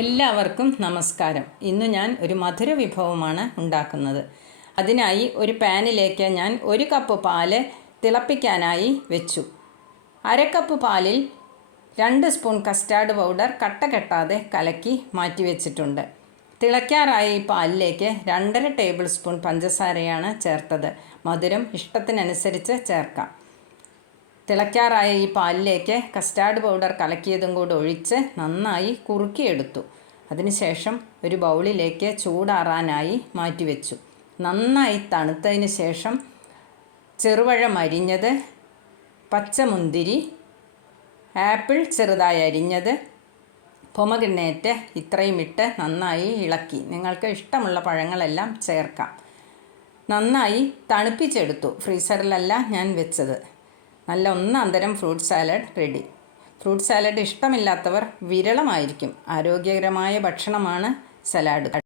എല്ലാവർക്കും നമസ്കാരം. ഇന്ന് ഞാൻ ഒരു മധുര വിഭവമാണ് ഉണ്ടാക്കുന്നത്. അതിനായി ഒരു പാനിലേക്ക് ഞാൻ ഒരു കപ്പ് പാൽ തിളപ്പിക്കാനായി വെച്ചു. അരക്കപ്പ് കപ്പ് പാലിൽ രണ്ട് സ്പൂൺ കസ്റ്റാർഡ് പൗഡർ കട്ട കെട്ടാതെ കലക്കി മാറ്റി വെച്ചിട്ടുണ്ട്. തിളയ്ക്കാറായ ഈ പാലിലേക്ക് രണ്ടര ടേബിൾ സ്പൂൺ പഞ്ചസാരയാണ് ചേർത്തത്. മധുരം ഇഷ്ടത്തിനനുസരിച്ച് ചേർക്കാം. തിളയ്ക്കാറായ ഈ പാലിലേക്ക് കസ്റ്റാർഡ് പൗഡർ കലക്കിയതും കൂടെ ഒഴിച്ച് നന്നായി കുറുക്കിയെടുത്തു. അതിനുശേഷം ഒരു ബൗളിലേക്ക് ചൂടാറാനായി മാറ്റിവെച്ചു. നന്നായി തണുത്തതിന് ശേഷം ചെറുപഴം അരിഞ്ഞത് പച്ചമുന്തിരി ആപ്പിൾ ചെറുതായി അരിഞ്ഞത് പൊമഗിണ്ണേറ്റ് ഇത്രയും ഇട്ട് നന്നായി ഇളക്കി. നിങ്ങൾക്ക് ഇഷ്ടമുള്ള പഴങ്ങളെല്ലാം ചേർക്കാം. നന്നായി തണുപ്പിച്ചെടുത്തു. ഫ്രീസറിലല്ല ഞാൻ വെച്ചത്. നല്ല ഒന്നാന്തരം തരം fruit salad ready. Fruit salad ഇഷ്ടമില്ലാത്തവർ വിരളമായിരിക്കും. ആരോഗ്യകരമായ ഭക്ഷണമാണ് സലാഡ്.